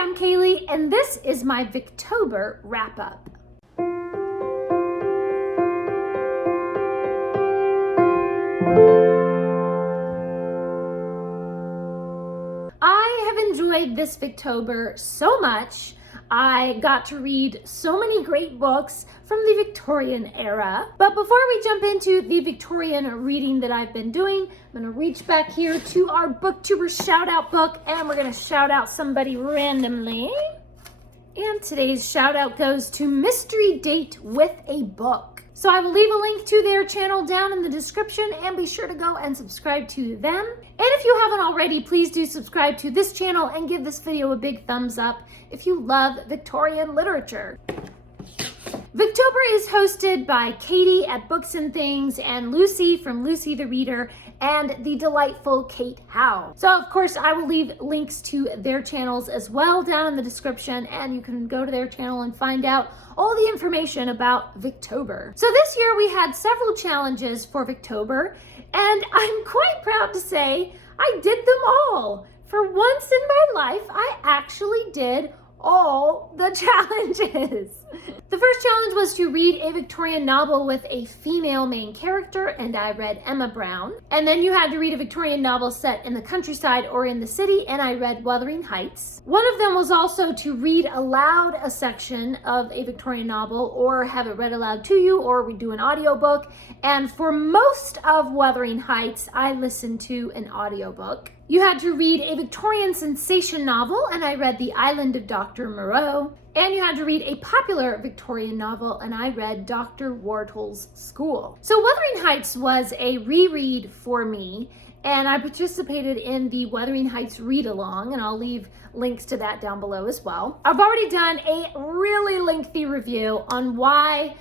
Hi, I'm Kaylee, and this is my Victober Wrap Up. I have enjoyed this Victober so much. I got to read so many great books from the Victorian era. But before we jump into the Victorian reading that I've been doing, I'm going to reach back here to our Booktuber shout out book, and we're going to shout out somebody randomly. And today's shout out goes to Mystery Date with a Book. So I will leave a link to their channel down in the description, and be sure to go and subscribe to them. And if you haven't already, please do subscribe to this channel and give this video a big thumbs up if you love Victorian literature. Victober is hosted by Katie at Books and Things and Lucy from Lucy the Reader and the delightful Kate Howe. So of course I will leave links to their channels as well down in the description, and you can go to their channel and find out all the information about Victober. So this year we had several challenges for Victober, and I'm quite proud to say I did them all. For once in my life, I actually did all the challenges. The first challenge was to read a Victorian novel with a female main character, and I read Emma Brown. And then you had to read a Victorian novel set in the countryside or in the city, and I read Wuthering Heights. One of them was also to read aloud a section of a Victorian novel, or have it read aloud to you, or we do an audiobook. And for most of Wuthering Heights, I listened to an audiobook. You had to read a Victorian sensation novel, and I read The Island of Dr Moreau. And you had to read a popular Victorian novel, and I read Dr. Wardles School. So Wuthering Heights was a reread for me, and I participated in the Wuthering Heights read-along, and I'll leave links to that down below as well. I've already done a really lengthy review on why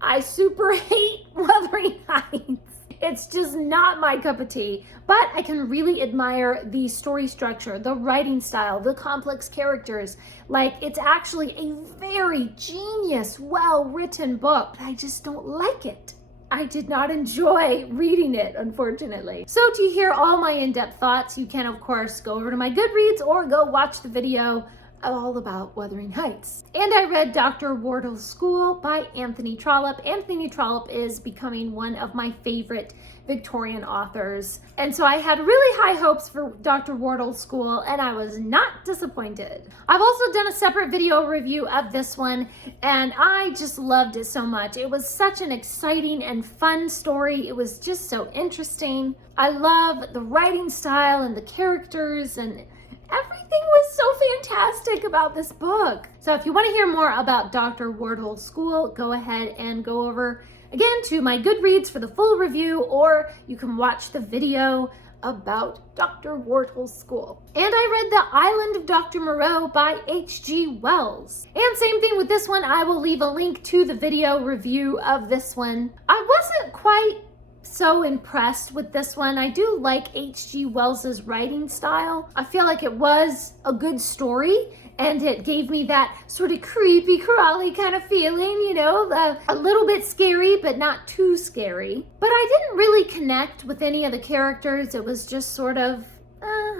I super hate Wuthering Heights. It's just not my cup of tea, but I can really admire the story structure, the writing style, the complex characters. Like, it's actually a very genius, well-written book, but I just don't like it. I did not enjoy reading it, unfortunately. So to hear all my in-depth thoughts, you can, of course, go over to my Goodreads or go watch the video all about Wuthering Heights. And I read Dr. Wardles School by Anthony Trollope. Anthony Trollope is becoming one of my favorite Victorian authors. And so I had really high hopes for Dr. Wardles School, and I was not disappointed. I've also done a separate video review of this one, and I just loved it so much. It was such an exciting and fun story. It was just so interesting. I love the writing style and the characters, and everything was so fantastic about this book. So if you want to hear more about Dr. Wardles School, go ahead and go over again to my Goodreads for the full review, or you can watch the video about Dr. Wardles School. And I read The Island of Dr Moreau by H.G. Wells. And same thing with this one, I will leave a link to the video review of this one. I wasn't quite so impressed with this one. I do like H.G. Wells's writing style. I feel like it was a good story, and it gave me that sort of creepy crawly kind of feeling, you know, a little bit scary but not too scary. But I didn't really connect with any of the characters. It was just sort of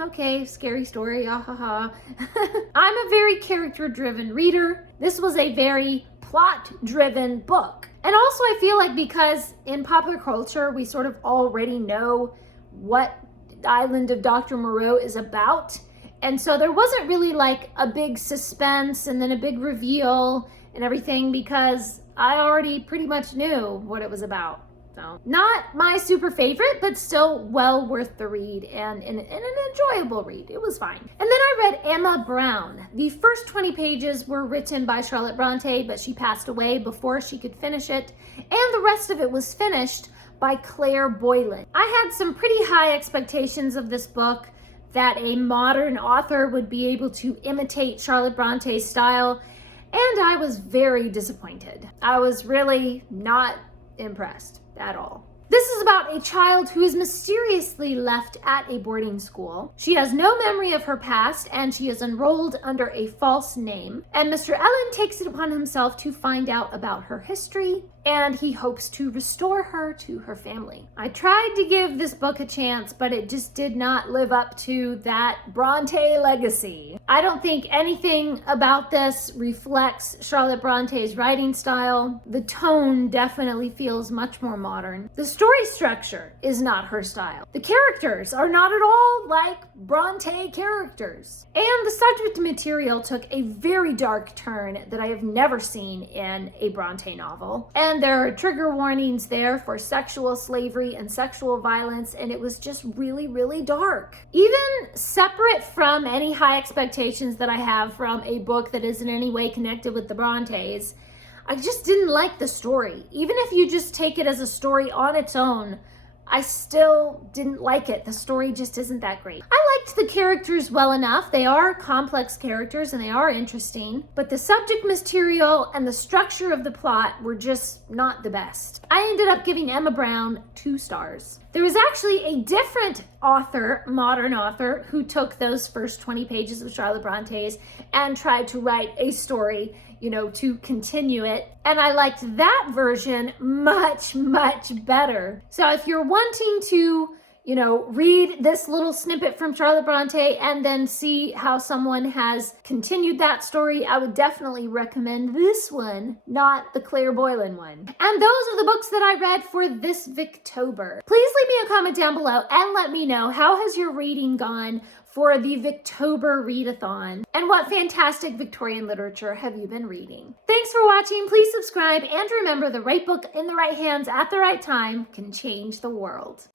okay, scary story, ah ha ha. I'm a very character-driven reader. This was a very plot-driven book. And also I feel like because in popular culture, we sort of already know what Island of Dr. Moreau is about. And so there wasn't really like a big suspense and then a big reveal and everything, because I already pretty much knew what it was about. So not my super favorite, but still well worth the read, and an enjoyable read. It was fine. And then I read Emma Brown. The first 20 pages were written by Charlotte Bronte, but she passed away before she could finish it. And the rest of it was finished by Claire Boylan. I had some pretty high expectations of this book, that a modern author would be able to imitate Charlotte Bronte's style, and I was very disappointed. I was really not impressed at all. This is about a child who is mysteriously left at a boarding school. She has no memory of her past, and she is enrolled under a false name. And Mr. Ellen takes it upon himself to find out about her history. and he hopes to restore her to her family. I tried to give this book a chance, but it just did not live up to that Bronte legacy. I don't think anything about this reflects Charlotte Bronte's writing style. The tone definitely feels much more modern. The story structure is not her style. The characters are not at all like Bronte characters. And the subject material took a very dark turn that I have never seen in a Bronte novel. And there are trigger warnings there for sexual slavery and sexual violence, and it was just really, really dark. Even separate from any high expectations that I have from a book that isn't in any way connected with the Brontes, I just didn't like the story. Even if you just take it as a story on its own, I still didn't like it. The story just isn't that great. I liked the characters well enough. They are complex characters and they are interesting, but the subject material and the structure of the plot were just not the best. I ended up giving Emma Brown 2 stars. There was actually a different author, modern author, who took those first 20 pages of Charlotte Bronte's and tried to write a story, to continue it. And I liked that version much, much better. So if you're wanting to, read this little snippet from Charlotte Bronte and then see how someone has continued that story, I would definitely recommend this one, not the Claire Boylan one. And those are the books that I read for this Victober. Please leave me a comment down below and let me know, how has your reading gone for the Victober Readathon? And what fantastic Victorian literature have you been reading? Thanks for watching. Please subscribe, and remember, the right book in the right hands at the right time can change the world.